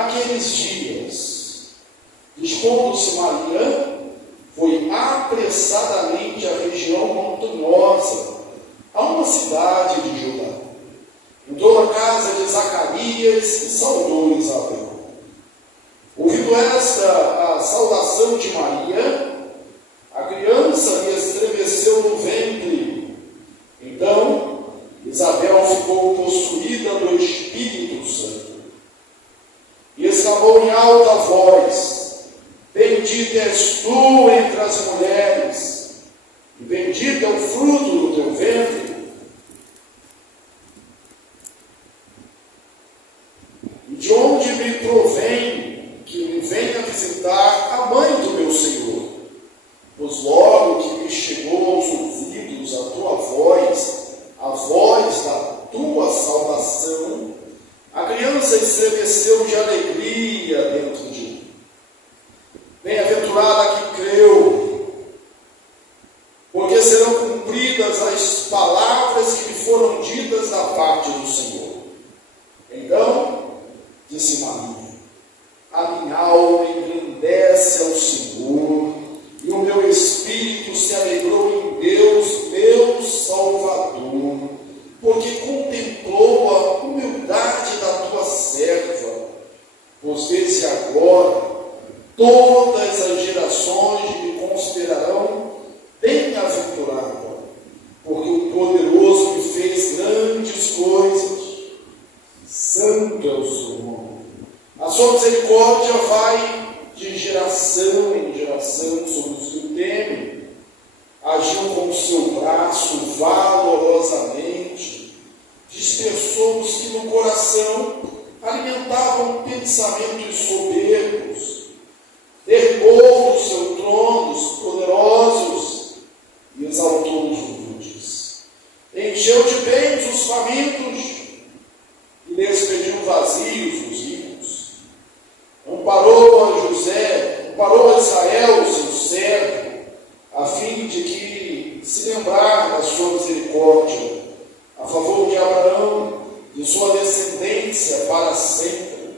Naqueles dias, dispondo-se Maria, foi apressadamente à região montanhosa, a uma cidade de Judá. Entrou na casa de Zacarias e saudou Isabel. Ouvindo esta a saudação de Maria, a criança lhe estremeceu no ventre. Então, Isabel ficou possuída do Espírito Santo e exclamou em alta voz: Bendita és tu entre as mulheres, e bendito é o fruto do teu ventre. E de onde me provém que me venha visitar a mãe do meu Senhor? Pois logo que me chegou aos ouvidos a tua voz, a voz da tua salvação, a criança estremeceu de alegria dentro de mim. Bem-aventurada que creu, porque serão cumpridas as palavras que lhe foram ditas da parte do Senhor. Então, disse Maria: a minha alma engrandece ao Senhor, e o meu espírito se alegrou em Deus, meu Salvador, porque contemplou a humildade da tua serva. Pois desde agora todas as gerações me considerarão bem-aventurada, porque o poderoso me fez grandes coisas. Santo é o seu nome. A sua misericórdia vai de geração em geração sobre os que o temem. Agiu com o seu braço valorosamente, dispersou os que no coração alimentavam pensamentos soberbos, derrubou do seu trono os poderosos e exaltou os humildes. Encheu de bens os famintos e despediu vazios os ricos. Amparou a José, amparou a Israel, seu servo, a fim de que se lembrar da sua misericórdia, a favor de Abraão, de sua descendência para sempre.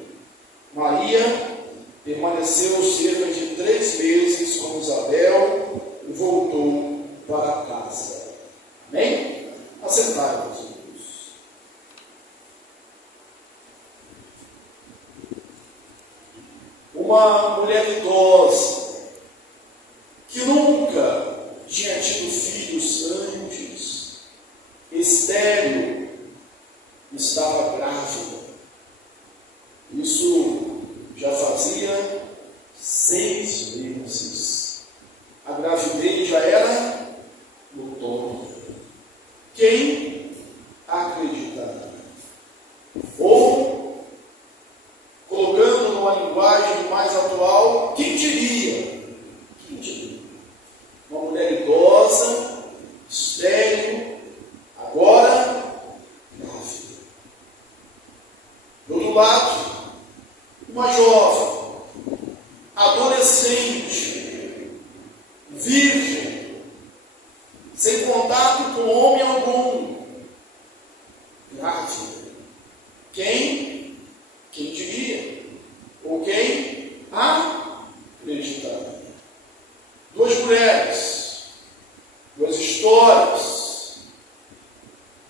Maria permaneceu cerca de 3 meses com Isabel e voltou para casa. Amém? Assentai-vos, irmãos. Uma mulher idosa, que nunca tinha tido filhos antes, estéril, estava grávida. Isso já fazia 6 meses. A gravidez já era notória. Quem acreditaria? Ou, colocando numa linguagem mais atual, quem diria? Quem diria? Uma mulher idosa, estéril, agora grávida. Do outro lado, uma jovem, adolescente, virgem, sem contato com homem algum, grávida. Quem diria? Ou quem acreditaria? 2 mulheres, 2 histórias,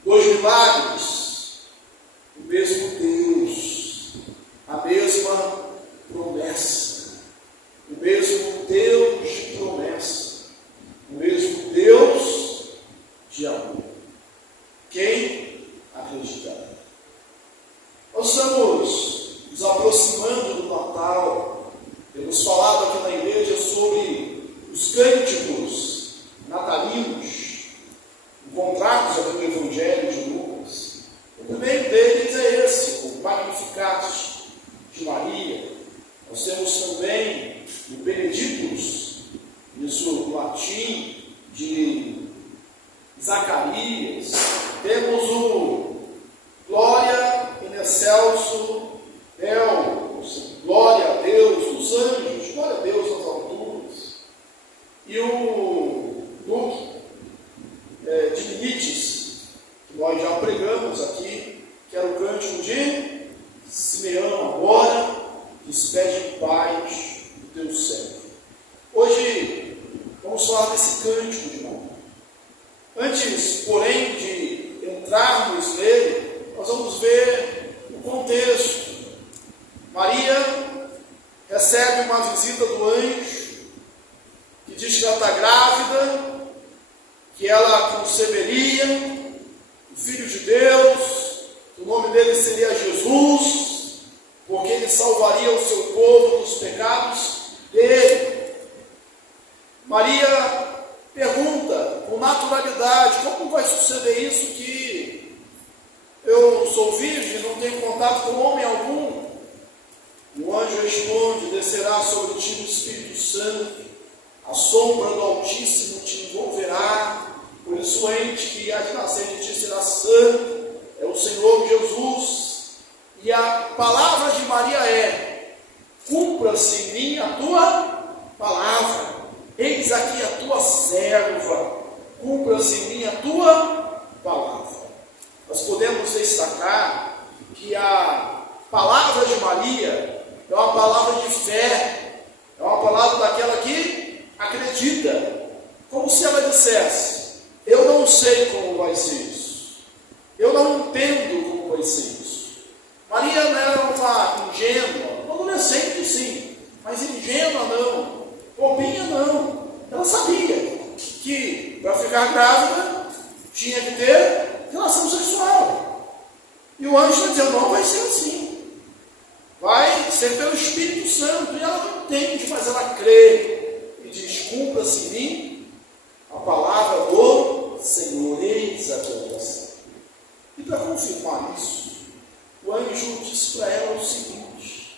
2 milagres, o mesmo Deus, a mesma promessa, o mesmo Deus de promessa, o mesmo Deus de amor. Quem acreditar? Nós estamos nos aproximando do Natal. Temos falado aqui na igreja sobre os cânticos natalinos, encontrados aqui no Evangelho de Lucas. O primeiro deles é esse, o Magnificat de Maria. Nós temos também o Benedictus, isso no latim, de Zacarias. Temos o Glória in excelso Deo, glória a Deus nos anjos, glória a Deus nas alturas. E o nos pede paz do teu servo. Hoje vamos falar desse cântico de Maria. Antes, porém, de entrarmos nele, nós vamos ver o contexto. Maria recebe uma visita do anjo, que diz que ela está grávida, que ela conceberia o Filho de Deus, que o nome dele seria Jesus, porque ele salvaria o seu povo dos pecados dele. Maria pergunta com naturalidade: como vai suceder isso que eu sou virgem, não tenho contato com homem algum? O anjo responde: descerá sobre ti o Espírito Santo, a sombra do Altíssimo te envolverá, por isso o ente que há de nascer de ti será santo, é o Senhor Jesus. E a palavra de Maria é: cumpra-se em mim a tua palavra, eis aqui a tua serva, cumpra-se em mim a tua palavra. Nós podemos destacar que a palavra de Maria é uma palavra de fé, é uma palavra daquela que acredita, como se ela dissesse: eu não sei como vai ser isso, eu não entendo como vai ser isso. Maria não era uma ingênua, uma adolescente sim, mas ingênua não, bobinha não. Ela sabia que para ficar grávida tinha que ter relação sexual, e o anjo está dizendo: não vai ser assim, vai ser pelo Espírito Santo. E ela não entende, mas ela crê e diz: cumpra-se em mim a palavra do Senhor, eis a tua oração. E para confirmar isso, o anjo disse para ela o seguinte: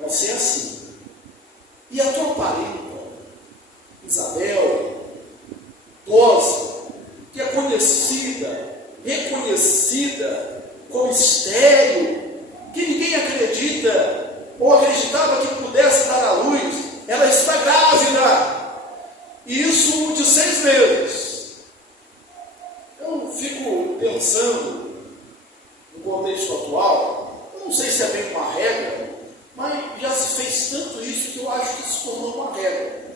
vai ser assim, e a tua parenta Isabel, idosa, que é conhecida, reconhecida como estéril, que ninguém acredita ou acreditava que pudesse dar à luz, ela está grávida, e isso de 6 meses. Eu fico pensando no contexto atual, eu não sei se é bem uma regra, mas já se fez tanto isso que eu acho que se tornou uma regra.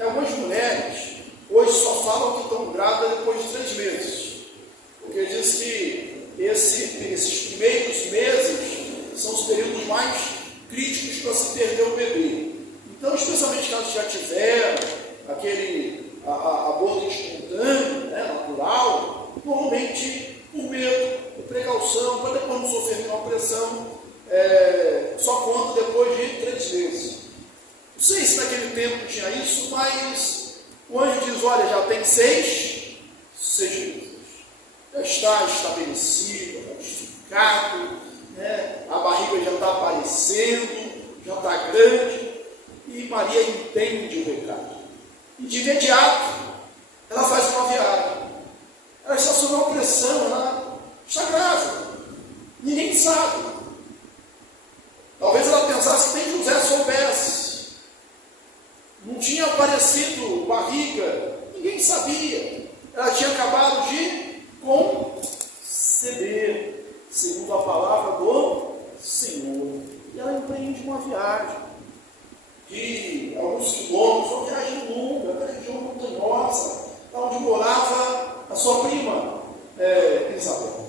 Algumas mulheres hoje só falam que estão grávidas depois de 3 meses, porque diz que esses primeiros meses são os períodos mais críticos para se perder o bebê. Então, especialmente caso já tiveram aquele aborto espontâneo, natural, normalmente por medo, por precaução, para depois não sofrer nenhuma pressão, só conta depois de 3 meses. Não sei se naquele tempo tinha isso, mas o anjo diz: olha, já tem 6 meses, já está estabelecido, já justificado, a barriga já está aparecendo, já está grande, e Maria entende o recado. E de imediato, ela faz uma viagem. Ela está sob uma pressão, ela está grávida, ninguém sabe. Talvez ela pensasse que nem José soubesse. Não tinha aparecido barriga, ninguém sabia. Ela tinha acabado de conceber, segundo a palavra do Senhor. E ela empreende uma viagem de alguns quilômetros, uma viagem longa, uma região montanhosa, onde morava a sua prima Isabel.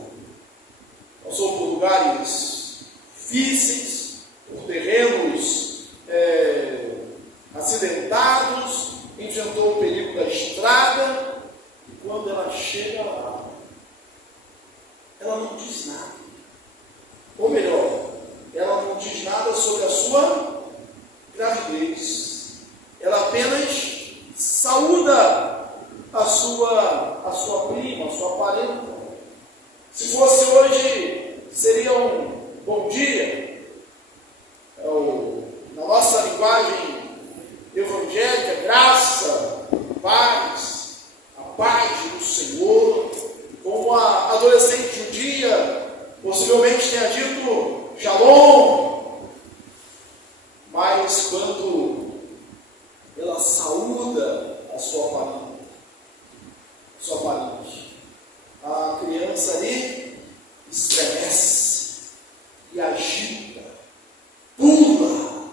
Passou por lugares difíceis, por terrenos acidentados, enfrentou o perigo da estrada, e quando ela chega lá, ela não diz nada. Ou melhor, ela não diz nada sobre a sua gravidez. Ela apenas saúda a sua prima, a sua parenta. Se fosse hoje, seria um bom dia. Na nossa linguagem evangélica, graça, paz, a paz do Senhor. Como a adolescente judia possivelmente tenha dito Shalom. Mas quando ela saúda a sua parente, a criança ali estremece e agita, pula,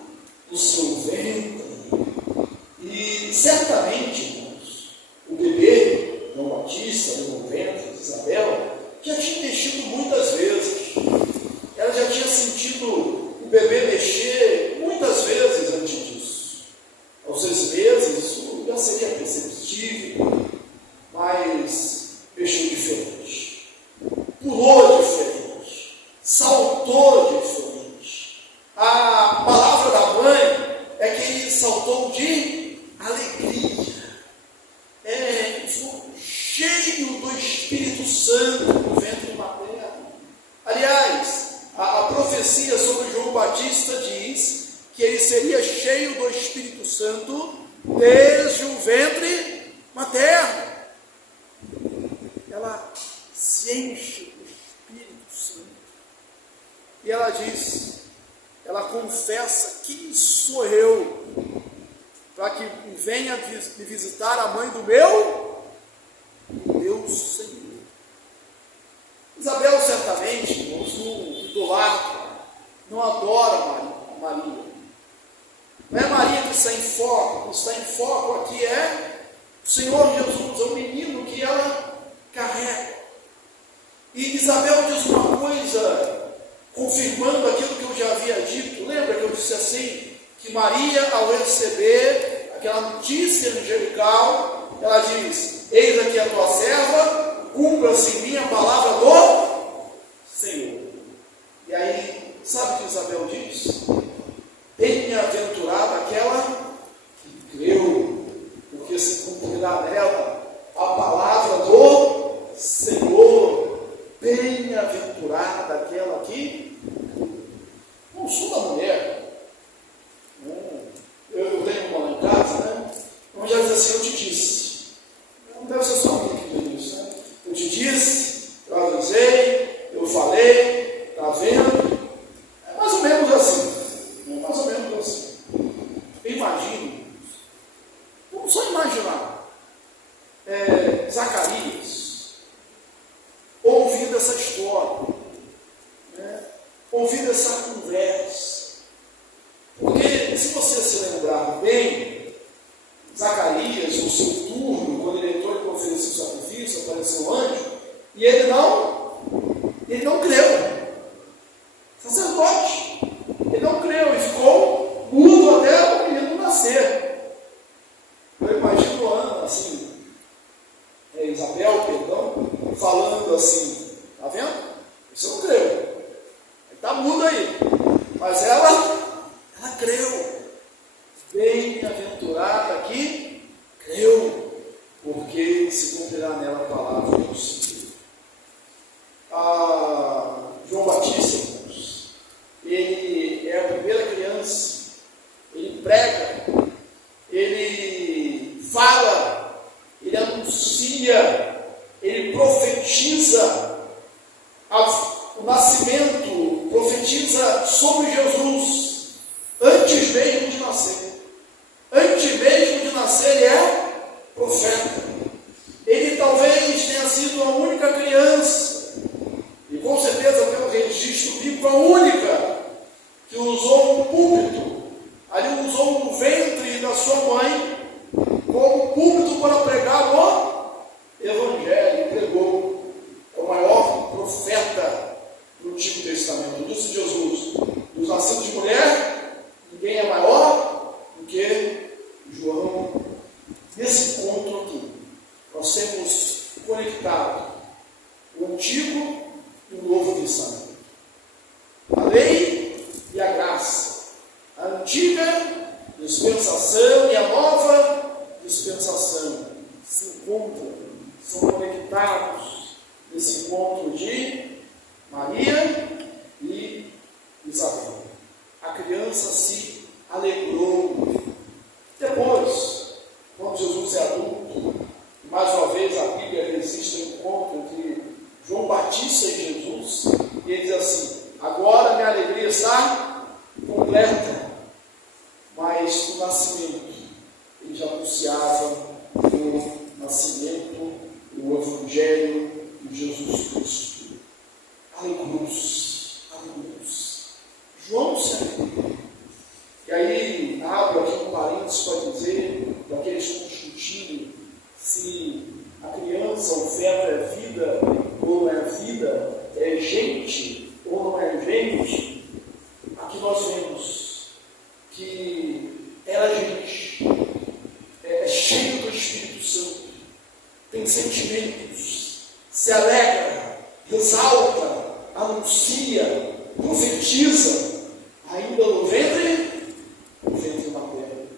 saltou de alegria. Cheio do Espírito Santo no ventre materno. Aliás, a profecia sobre João Batista diz que ele seria cheio do Espírito Santo desde o ventre materno. Ela se enche do Espírito Santo. E ela diz, ela confessa: quem sou eu para que venha me visitar a mãe do meu Senhor? Isabel, certamente, irmãos, não idolatra, não adora Maria. Não é Maria que está em foco. O que está em foco aqui é o Senhor Jesus, é o menino que ela carrega. E Isabel diz uma coisa, confirmando aquilo que eu já havia dito. Lembra que eu disse assim, que Maria, ao receber aquela notícia angelical, ela diz: eis aqui a tua serva, cumpra-se em mim a palavra do Senhor. E aí, sabe o que Isabel diz? Bem-aventurada aquela que creu, porque se cumprirá nela a palavra do Senhor. Bem-aventurada aquela que não sou da mulher. Eu tenho uma lá em casa, né? Onde ela diz assim: eu te disse. Não deve ser só minha que diz isso, né? Eu te disse, eu avisei, eu falei, está vendo? É mais ou menos assim. É mais ou menos assim. Imagine, vamos só imaginar, Zacarias, ouvindo essa história, né? Ouvindo essa conversa. Porque, se você se lembrar bem, Zacarias, no seu turno, quando ele entrou para oferecer o sacrifício, apareceu um anjo, e ele não creu. Sacerdote, ele não creu e ficou mudo até o menino nascer. Eu imagino Ana, assim, Isabel, perdão, falando assim: está vendo? Você não creu, ele está mudo aí, mas ela creu. Bem-aventurada que creu, porque se cumprirá nela a palavra do Senhor. João Batista, irmãos, ele é a primeira criança, ele prega, ele fala, ele anuncia, ele profetiza o nascimento, profetiza sobre Jesus. Antes mesmo de nascer. Antes mesmo de nascer, ele é profeta. Ele talvez tenha sido a única criança, e com certeza pelo registro bíblico, a única que usou um púlpito. Ali usou o ventre da sua mãe como púlpito para pregar o Evangelho. Pregou. É o maior profeta do Antigo Testamento. Disse Jesus: dos nascidos de mulher, ninguém é maior do que João. Nesse ponto aqui, nós temos conectado o Antigo e o Novo Testamento, a lei e a graça, a antiga dispensação e a nova dispensação se encontram, são conectados nesse encontro de Maria e Isabel. A criança se alegrou. Depois, quando Jesus é adulto, mais uma vez a Bíblia registra o encontro entre João Batista e Jesus, e ele diz assim: agora minha alegria está completa. Mas o nascimento, ele já anunciava o nascimento, o Evangelho de Jesus Cristo. Alegrou-se, alegrou-se. João se alegrou. E aí, abro aqui um parênteses para dizer, daqueles que estão discutindo se a criança, o feto é vida ou não é vida, é gente ou não é gente. Aqui nós vemos que era gente, é cheio do Espírito Santo, tem sentimentos, se alegra, exalta, anuncia, profetiza, ainda no ventre materno.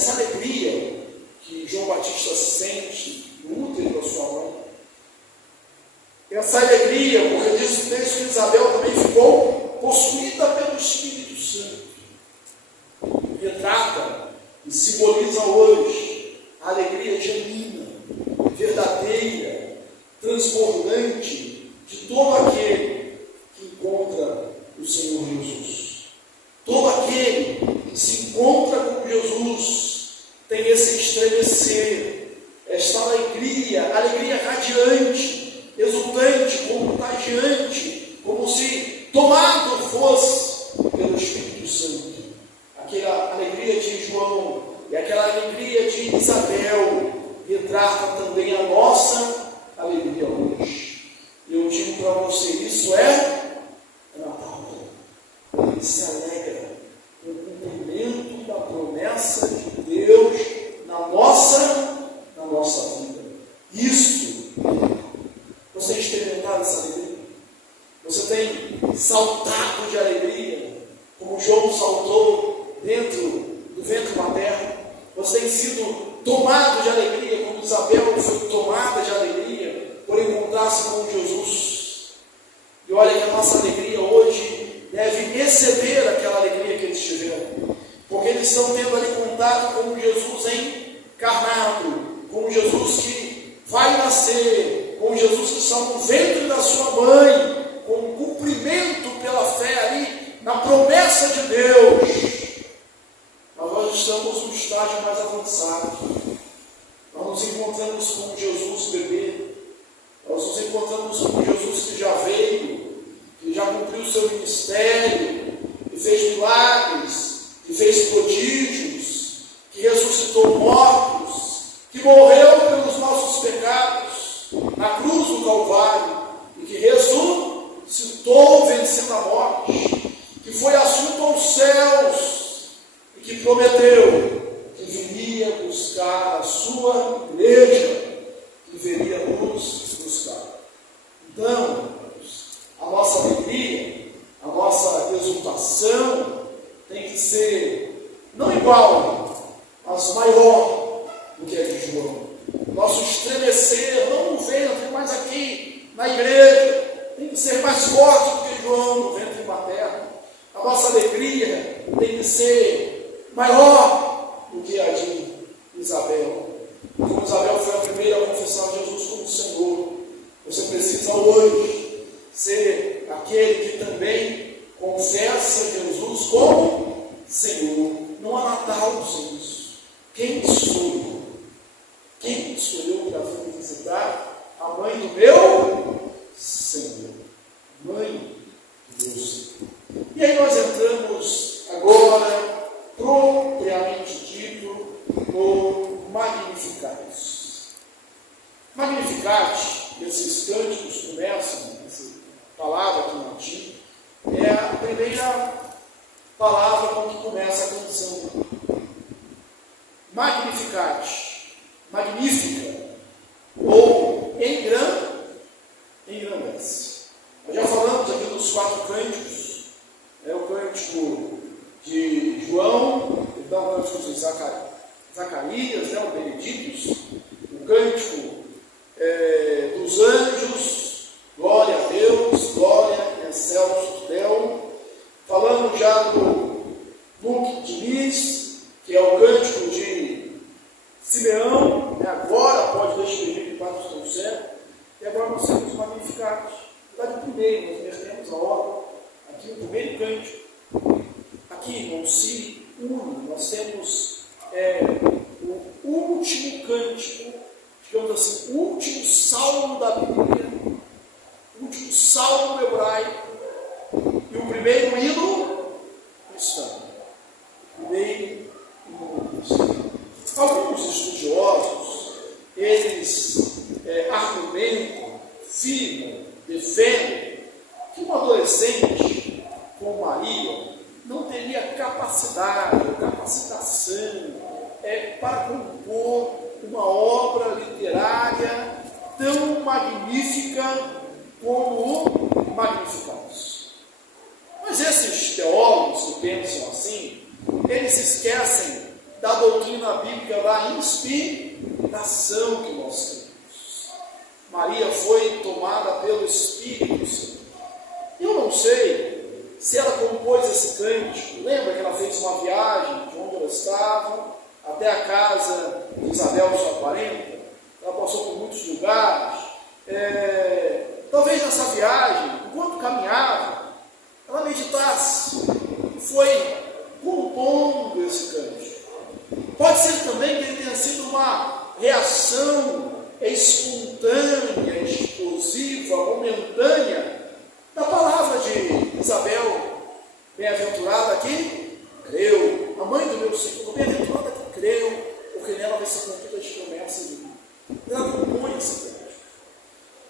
essa alegria que João Batista sente no útero da sua mãe, essa alegria, porque diz o texto que Isabel também ficou possuída pelo Espírito Santo, retrata e simboliza hoje a alegria genuína, verdadeira, transbordante de todo aquele que encontra o Senhor Jesus. Todo aquele que se encontra com Jesus tem esse estremecer, esta alegria radiante, exultante, contagiante, como se tomado fosse pelo Espírito Santo. Aquela alegria de João e aquela alegria de Isabel retrata também a nossa alegria hoje. Eu digo para você, isso é Natal. Ele se alegra com o cumprimento da promessa de Deus na nossa vida. Isso é Natal. Você tem experimentado essa alegria? Você tem saltado de alegria, como João saltou dentro do ventre materno? Você tem sido tomado de alegria, como Isabel foi tomada de alegria por encontrar-se com Jesus? E olha que a nossa alegria hoje deve exceder aquela alegria que eles tiveram, porque eles estão tendo ali contato com Jesus encarnado, com Jesus que vai nascer, com Jesus que está no ventre da sua mãe, com o cumprimento pela fé ali na promessa de Deus. Mas nós estamos no estágio mais avançado. Nós nos encontramos com Jesus bebê, nós nos encontramos com Jesus que já veio, que já cumpriu o seu ministério, que fez milagres, que fez prodígios, que ressuscitou mortos, que morreu pelos nossos pecados na cruz do Calvário e que ressuscitou vencendo a morte, que foi assunto aos céus e que prometeu que viria buscar a sua igreja, que viria nos buscar. Então, a nossa alegria, a nossa exultação tem que ser não igual, mas maior do que a de João. Nosso estremecer, não no ventre, mas aqui na igreja, tem que ser mais forte do que João no ventre materno. A nossa alegria tem que ser maior do que a de Isabel. Como Isabel foi a primeira a confessar Jesus como Senhor, você precisa hoje ser aquele que também confessa Jesus como Senhor. Não há Natal sem isso. Quem sou eu? Quem sou eu para vir visitar a mãe do meu Senhor? Mãe do meu Senhor. E aí nós entramos agora, propriamente dito, no Magnificat. Magnificat, esses cânticos começam, essa palavra que não tinha, é a primeira palavra com que começa a canção. Magnificat, magnífica, ou engrandece. Nós já falamos aqui dos 4 cânticos, o cântico de João, então o cântico de Zacarias, o Benedictus, o cântico dos anjos, glória a Deus, glória em excelsis Deo. Falamos já do Nunc Dimittis, que é o cântico de Simeão, agora pode despedir de Padre São José, e agora nós temos Magnificat. Lá de primeiro, nós invertemos a ordem, aqui o primeiro cântico. Aqui, irmãos, se une, nós temos o último cântico, digamos assim, o último salmo da Bíblia, o último salmo hebraico, e o primeiro hino cristão. O primeiro hino cristão. Alguns estudiosos, eles argumentam, afirmam, defendem que um adolescente como Maria não teria capacidade, capacitação para compor uma obra literária tão magnífica como o Magnificat. Mas esses teólogos que pensam assim, eles se esquecem da doutrina bíblica, da inspiração que nós temos. Maria foi tomada pelo Espírito Santo. Eu não sei se ela compôs esse cântico. Lembra que ela fez uma viagem de onde ela estava até a casa de Isabel, sua parenta? Ela passou por muitos lugares. Talvez nessa viagem, enquanto caminhava, ela meditasse, foi compondo esse cântico. Pode ser também que ele tenha sido uma reação espontânea, explosiva, momentânea, da palavra de Isabel, bem-aventurada que creu, a mãe do meu Senhor, bem-aventurada que creu, porque nela vai ser cumprida as promessas de Deus. Ela compõe esse cântico.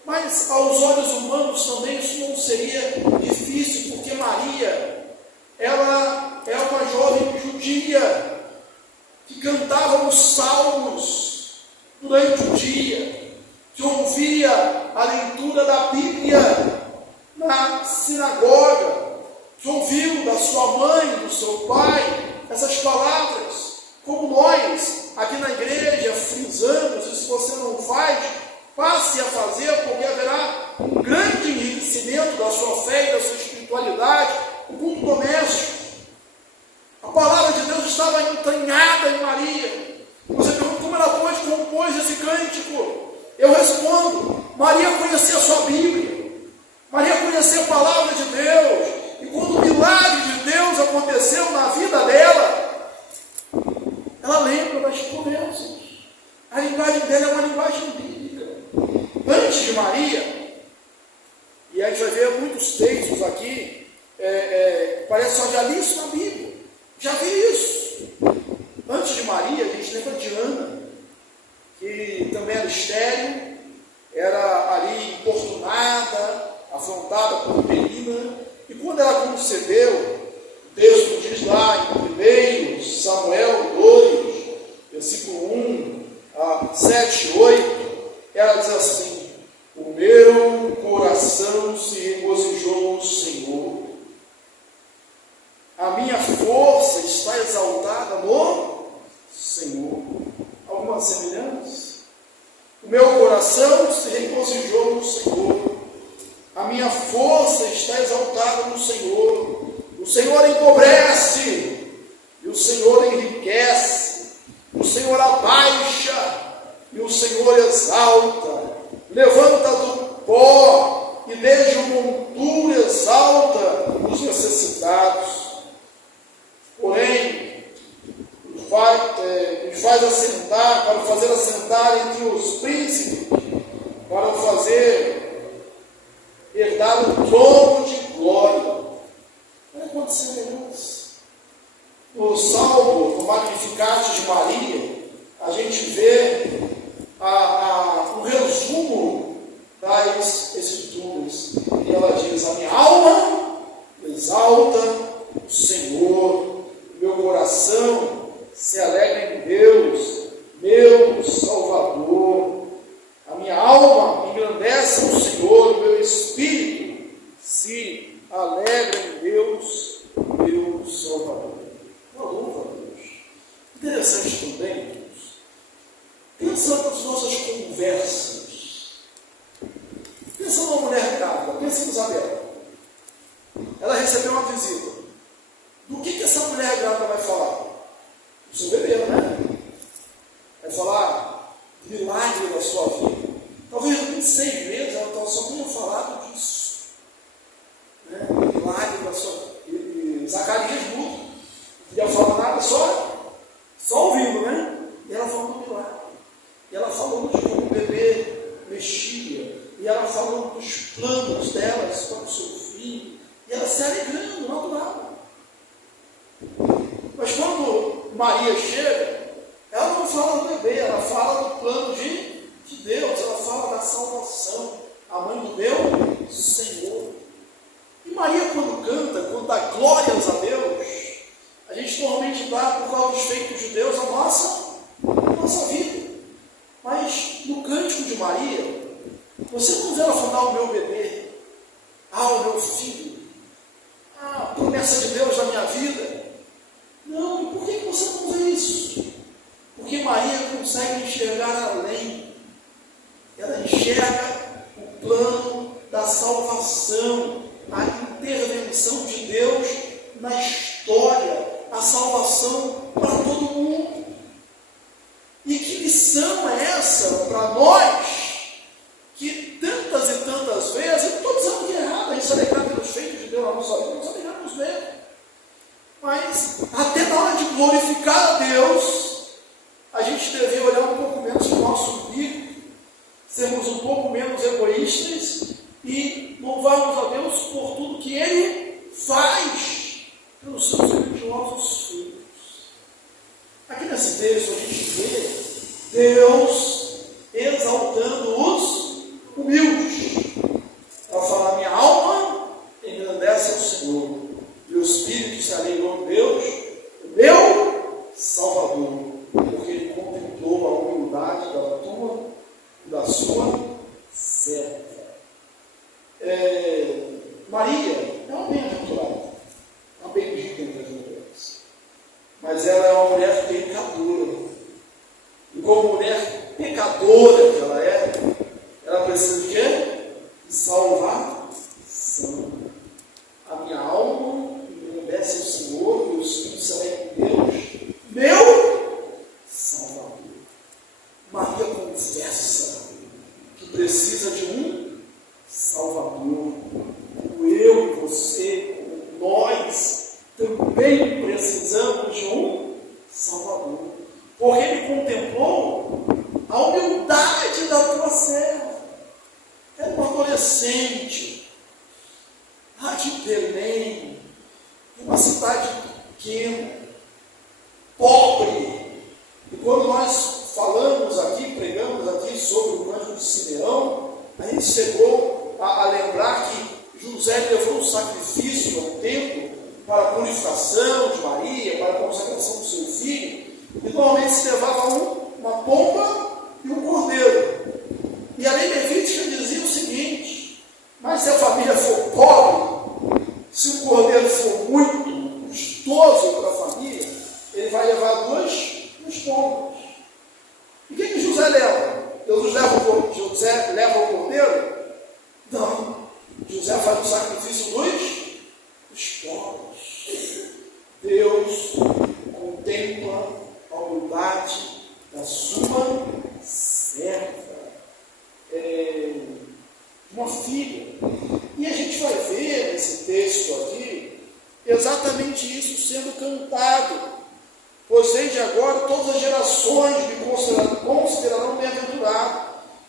Mas aos olhos humanos também isso não seria difícil, porque Maria, ela é uma jovem judia, que cantava os salmos durante o dia, que ouvia a leitura da Bíblia na sinagoga, que ouviu da sua mãe, do seu pai, essas palavras, como nós aqui na igreja frisamos, e se você não faz, passe a fazer, porque haverá um grande enriquecimento da sua fé e da sua espiritualidade, o culto doméstico. A palavra de Deus estava entranhada em Maria. Você pergunta como ela compôs esse cântico. Eu respondo: Maria conhecia a sua Bíblia, Maria conhecia a palavra de Deus, e quando o milagre de Deus aconteceu na vida dela, ela lembra das promessas. A linguagem dela é uma linguagem bíblica. Antes de Maria, e a gente vai ver muitos textos aqui, parece que já li isso na Bíblia, já vi isso. Antes de Maria, a gente lembra de Ana, que também era estéril, era ali importunada, afrontada por Penina, e quando ela concebeu, o texto diz lá em 1 Samuel 2, versículo 1 a 7, 8, ela diz assim: o meu coração se regozijou no Senhor, a minha força está exaltada no Senhor. Alguma semelhança? O meu coração se regozijou no Senhor, a minha força está exaltada no Senhor. O Senhor empobrece e o Senhor enriquece, o Senhor abaixa e o Senhor exalta, levanta do pó e desde o monturo exalta os necessitados. Porém, nos faz assentar, para fazer assentar entre os príncipes, para fazer herdar o trono de glória. Olha quantas semelhanças. No Salmo, no Magnificat de Maria, a gente vê um resumo das Escrituras. E ela diz: a minha alma exalta o Senhor, meu coração se alegra em Deus, meu Salvador. A minha alma engrandece o Senhor, o meu espírito se alegra em Deus, meu Salvador. Louva a Deus. Interessante também, irmãos, pensando nas nossas conversas. Pensa numa mulher grávida, pensa em Isabel. Ela recebeu uma visita. Do que essa mulher grávida vai falar? Do seu bebê, né? Vai falar milagre da sua vida. Talvez durante 6 meses ela só tenha falado disso. Né? Milagre da sua vida. Zacarias muda. Não podia falar nada, só ouvindo, né? E ela falou do milagre. E ela falou de como o bebê mexia. E ela falou dos planos delas para o seu filho. E ela se alegrando, natural. Mas quando Maria chega, ela não fala do bebê, ela fala do plano de Deus, ela fala da salvação, a mãe do meu Senhor. E Maria, quando canta, quando dá glórias a Deus, a gente normalmente dá por causa dos feitos de Deus a nossa vida. Mas no cântico de Maria, você não vê ela falar o meu bebê, o meu filho, a promessa de Deus na minha vida. Não, e por que você não vê isso? nesse texto a gente vê Deus exaltando os humildes. Ela fala: minha alma engrandece ao Senhor, e o Espírito se alegrou em Deus, o meu Salvador, porque ele contemplou a humildade da tua e da sua serva. Maria é uma bem-aventurada, uma bendita entre as mulheres, mas ela é uma mulher pecadora, e como mulher pecadora que ela precisa de quê? De salvação. A minha alma engrandece ao Senhor, e o Espírito se alegra em Deus, meu Salvador. Maria confessa que precisa de um Salvador. Como eu e você, como nós, também precisamos de um Salvador. Porque ele contemplou a humildade da tua serva. Era uma adolescente, lá de Belém, uma cidade pequena, pobre. E quando nós falamos aqui, pregamos aqui sobre o cântico de Simeão, a gente chegou a lembrar que José levou um sacrifício ao templo para a purificação de Maria, para a consagração do seu filho, e normalmente se levava uma pomba e um cordeiro. E a lei levítica dizia o seguinte: mas se a família for pobre, se o cordeiro for muito custoso para a família, ele vai levar duas pombas. E quem que José leva? José leva o cordeiro? Não. José faz o sacrifício dos pobres. Deus contempla a humildade da sua serva, uma filha. E a gente vai ver nesse texto aqui exatamente isso sendo cantado. Pois desde agora todas as gerações me considerarão bem-aventurado,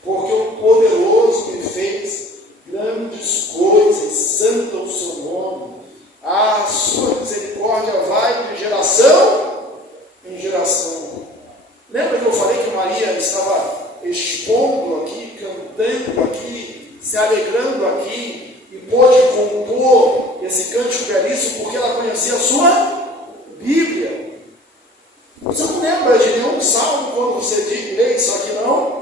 porque o poderoso me fez grandes coisas, santo é o seu nome. A sua misericórdia vai de geração em geração. Lembra que eu falei que Maria estava expondo aqui, cantando aqui, se alegrando aqui, e pôde compor esse cântico belíssimo porque ela conhecia a sua Bíblia. Você não lembra de nenhum salmo quando você lê isso aqui, não?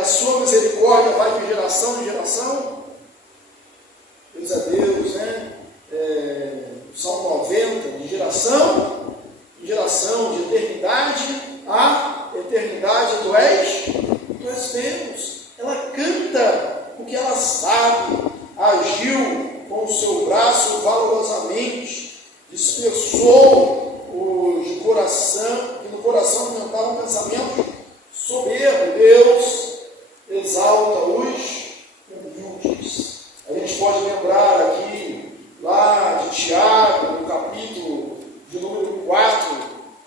A sua misericórdia vai de geração em geração. Deus é Deus, né? Salmo 90, de geração em geração, de eternidade a eternidade, tu és Deus. Ela canta o que ela sabe, agiu com o seu braço valorosamente, dispersou os coração, que no coração alimentavam pensamentos soberbos. Deus exalta os humildes. A gente pode lembrar aqui, lá de Tiago, no capítulo de número 4,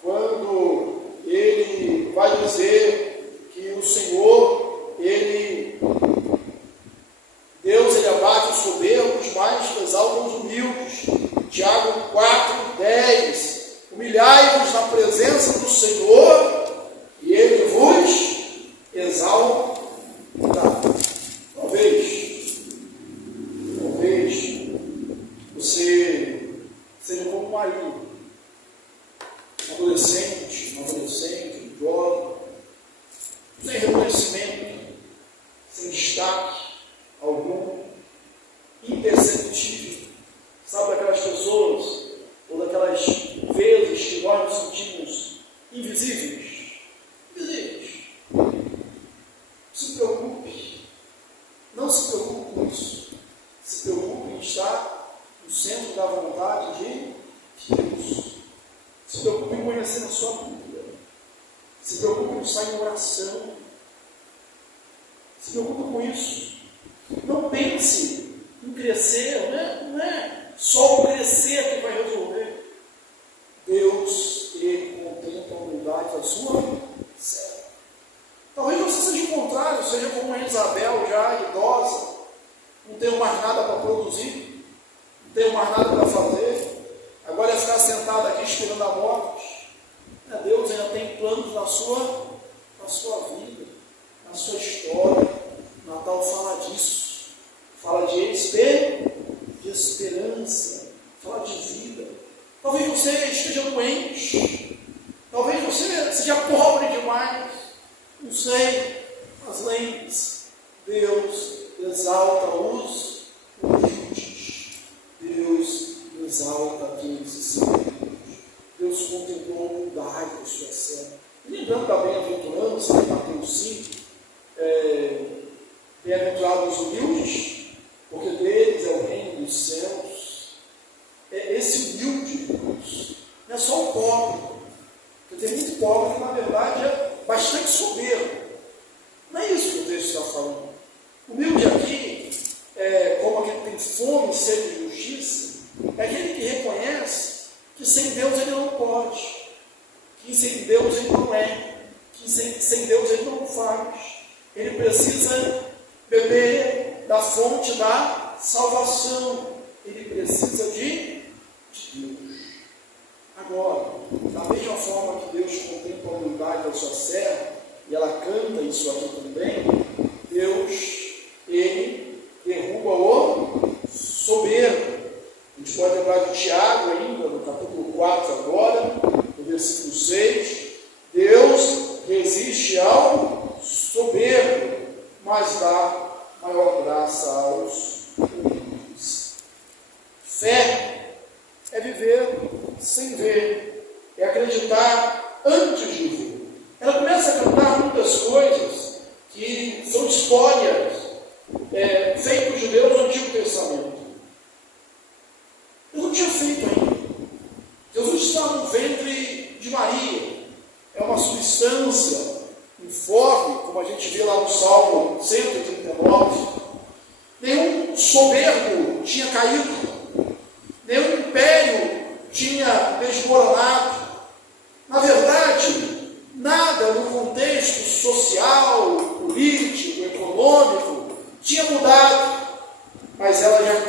quando ele vai dizer que o Senhor, Deus abate os soberbos, mas exalta os humildes. Tiago 4:10. Humilhai-vos na presença do Senhor, e Ele vos exaltará. Talvez você seja como Maria, um adolescente, um jovem, sem reconhecimento, sem destaque algum, imperceptível. Sabe daquelas pessoas, ou daquelas vezes que nós nos sentimos invisíveis? Se preocupe. Não se preocupe com isso. Se preocupe em estar no centro da vontade de Deus. Se preocupe em conhecer a sua Bíblia. Se preocupe em estar em oração. Se preocupe com isso. Não pense em crescer, não é só o crescer que vai resolver. Deus, Ele contempla a humildade da sua serva. Talvez você seja o contrário, seja como a Isabel, já idosa, não tenho mais nada para produzir, não tenho mais nada para fazer, agora é ficar sentado aqui esperando a morte. Deus ainda tem planos na sua vida, na sua história. O Natal fala disso, fala de esperança, fala de vida. Talvez você esteja doente, talvez você seja pobre demais, não sei, mas lembre-se, Deus exalta os humildes, Deus exalta aqueles que são humildes. Deus contemplou a humildade da sua serva. Lembrando da bem-aventurança, Mateus 5, bem-aventurados os humildes, porque deles é o reino dos céus. Esse humilde, Deus, não é só o pobre, porque tem muito pobre que na verdade é bastante soberbo. Não é isso que o texto está falando. Humilde aqui, como aquele que tem fome e sede de justiça, é aquele que reconhece que sem Deus ele não pode, que sem Deus ele não é, que sem Deus ele não faz. Ele precisa beber da fonte da salvação, ele precisa de Deus. Agora, da mesma forma que Deus contempla a humildade da sua serva, e ela canta isso aqui também, Deus, ele derruba o soberbo. A gente pode lembrar de Tiago ainda, no capítulo 4 agora, no versículo 6, Deus resiste ao soberbo, mas dá maior graça aos humildes. Fé é viver sem ver, é acreditar antes de ver. Ela começa a cantar muitas coisas que são histórias feitas por judeus no Antigo Testamento. Eu não tinha feito ainda. Jesus está no ventre de Maria. É uma substância informe, como a gente vê lá no Salmo 139. Nenhum soberbo tinha caído, nenhum império tinha desmoronado. Na verdade, nada no contexto social, político, econômico tinha mudado, mas ela já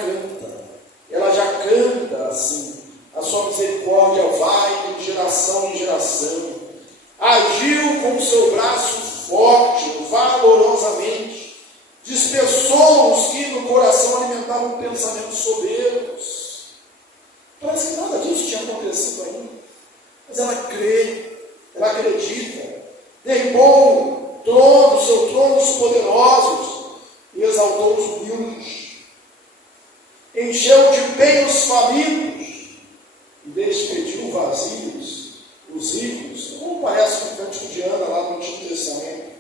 canta assim, a sua misericórdia vai de geração em geração, agiu com o seu braço forte, valorosamente, dispersou os que no coração alimentavam pensamentos soberbos. Parece que nada disso tinha acontecido ainda, mas ela crê, ela acredita, derribou seu trono os poderosos e exaltou os humildes, encheu de bem os famintos e despediu vazios os ricos, como parece no Cântico de Ana lá no Antigo Testamento.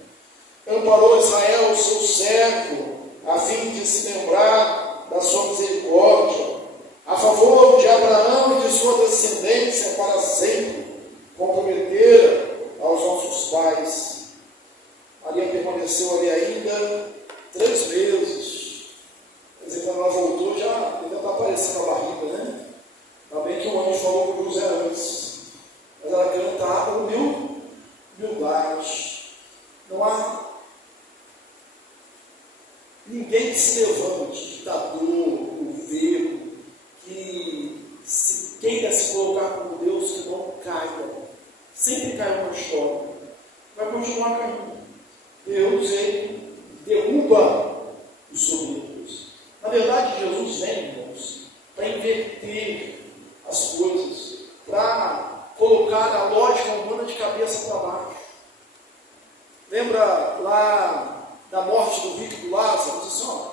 Amparou Israel, o seu servo, a fim de se lembrar da sua misericórdia, a favor de Abraão e de sua descendência para sempre, comprometera aos nossos pais. Maria permaneceu ali ainda 3 meses. Quer dizer, quando ela voltou, já está aparecendo a barriga, né? Ainda bem que o anjo falou com José antes. Mas ela canta humildade. Não há ninguém que se levante, ditador, governo, que queira se colocar como Deus, que não caia. Sempre cai uma história. Vai continuar caindo. Deus, ele derruba os soberbos. Na verdade, Jesus vem, irmãos, para inverter as coisas, para colocar a lógica humana de cabeça para baixo. Lembra lá da morte do rico do Lázaro? Diz assim,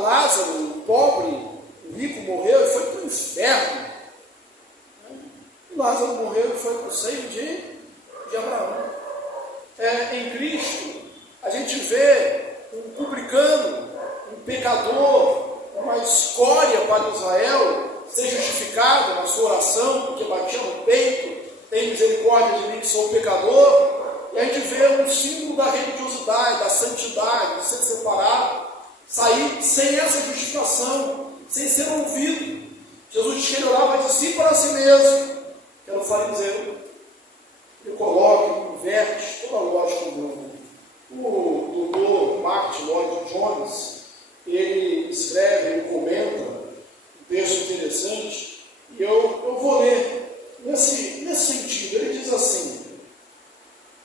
Lázaro, o pobre, o rico morreu e foi para o inferno. O Lázaro morreu e foi para o seio de Abraão. Em Cristo, a gente vê um publicano, um pecador, uma escória para Israel, ser justificado na sua oração, porque batia no peito, tem misericórdia de mim que sou pecador, e a gente vê um símbolo da religiosidade, da santidade, de ser separado, sair sem essa justificação, sem ser ouvido. Jesus diz que ele orava de si para si mesmo, que era o fariseu. Ele coloca, ele inverte toda a lógica do mundo. O doutor Martin Lloyd Jones, ele escreve, ele comenta um texto interessante, e eu vou ler. nesse sentido. Ele diz assim: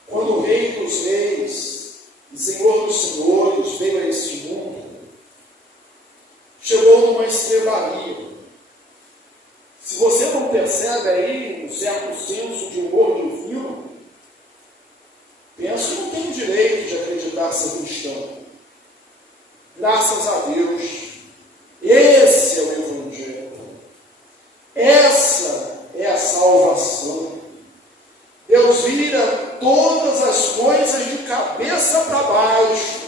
quando o Rei dos Reis e Senhor dos Senhores veio a este mundo, chegou numa estrebaria. Se você não percebe aí um certo senso de humor divino, penso que não tem o direito de acreditar ser cristão. Graças a Deus, esse é o Evangelho. Essa é a salvação. Deus vira todas as coisas de cabeça para baixo,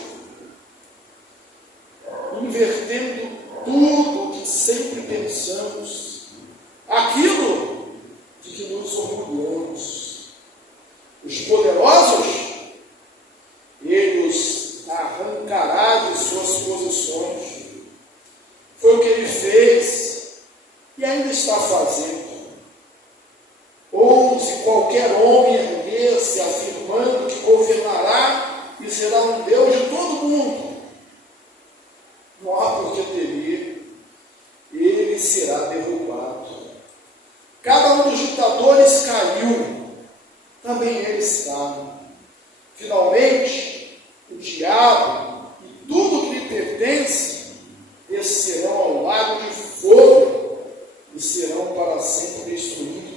invertendo tudo que sempre pensamos, aquilo de que nos orgulhamos. Os poderosos, Ele os arrancará de suas posições. Foi o que Ele fez e ainda está fazendo. Ouse qualquer homem erguer-se afirmando que governará e será um Deus de todo mundo. Não há por que temer, ele será derrubado. Cada um dos ditadores caiu, também eles caem. Finalmente, o diabo e tudo que lhe pertence descerão ao lago de fogo e serão para sempre destruídos.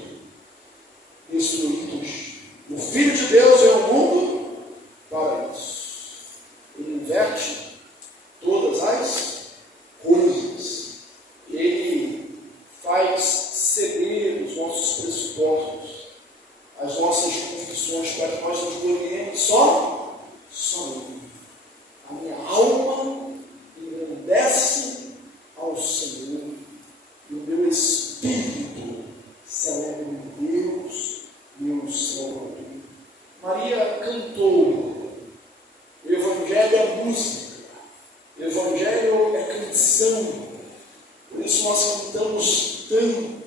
O Filho de Deus é o mundo para isso. Ele inverte todas as coisas. Ele faz ceder os nossos pressupostos, as nossas convicções, para que nós nos gloriemos só Ele. A minha alma engrandece ao Senhor, e o meu espírito se alegra em Deus, meu Salvador. Maria cantou. O Evangelho é música, o Evangelho é canção, por isso nós cantamos tanto.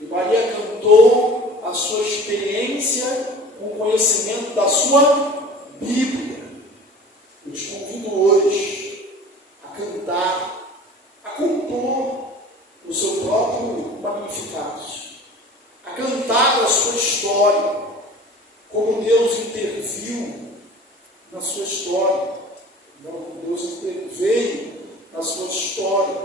E Maria cantou a sua experiência com o conhecimento da sua Bíblia. Eu te convido hoje a cantar, a compor o seu próprio Magnificat, a cantar a sua história, como Deus interviu na sua história, como Deus interveio na sua história,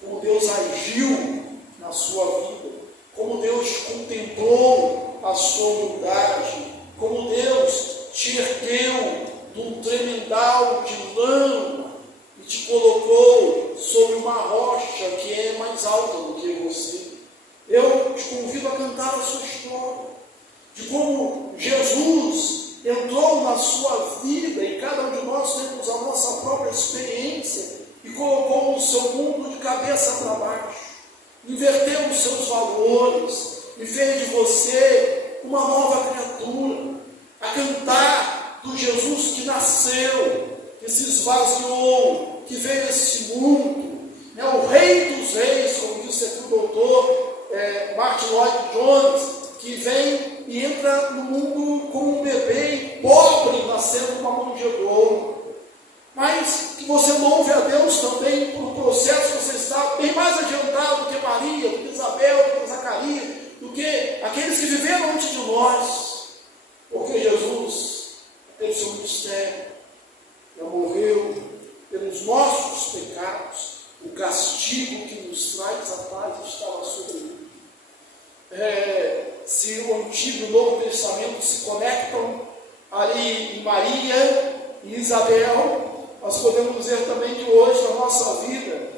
como Deus agiu na sua vida, como Deus contemplou a sua humildade, como Deus te ergueu de um tremendal de lama e te colocou sobre uma rocha que é mais alta do que você. Eu te convido a cantar a sua história, de como Jesus entrou na sua vida, e cada um de nós temos a nossa própria experiência, e colocou o seu mundo de cabeça para baixo, inverteu os seus valores, e fez de você uma nova criatura, a cantar do Jesus que nasceu, que se esvaziou, que veio a esse mundo, né? O Rei dos Reis, como disse aqui o doutor Martin Lloyd Jones, que vem e entra no mundo como um bebê pobre, nascendo numa manjedoura. Mas que você louve a Deus também por processo que você está bem mais adiantado do que Maria, do que Isabel, do que Zacarias, do que aqueles que viveram antes de nós. Porque Jesus teve seu ministério, já morreu pelos nossos pecados, o castigo que nos traz a paz estava sobre ele. Se o Antigo e o Novo Testamento se conectam ali em Maria e Isabel, nós podemos dizer também que hoje na nossa vida,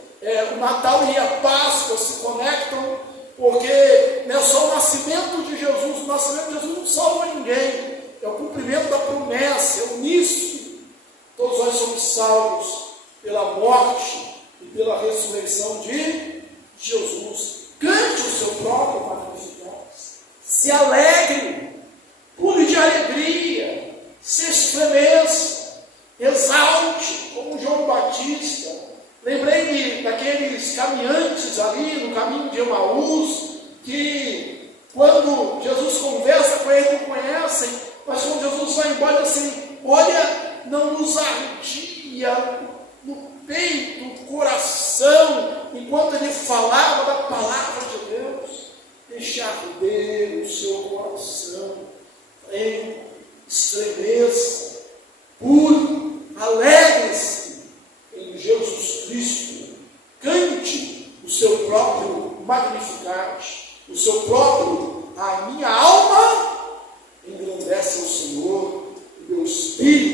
o Natal e a Páscoa se conectam, porque não é só o nascimento de Jesus. O nascimento de Jesus não salva ninguém, é o cumprimento da promessa, é o início. Todos nós somos salvos pela morte e pela ressurreição de Jesus. Cante o seu próprio Magnificat, se alegre, pule de alegria, se estremeça, exalte, como João Batista. Lembrei-me daqueles caminhantes ali no caminho de Emaús, que quando Jesus conversa com eles, não conhecem, mas quando Jesus vai embora, assim, olha, não nos ardia no peito, no coração, enquanto ele falava da palavra de Deus, deixar próprio Magnificat, o seu próprio, a minha alma engrandece ao Senhor, e meu espírito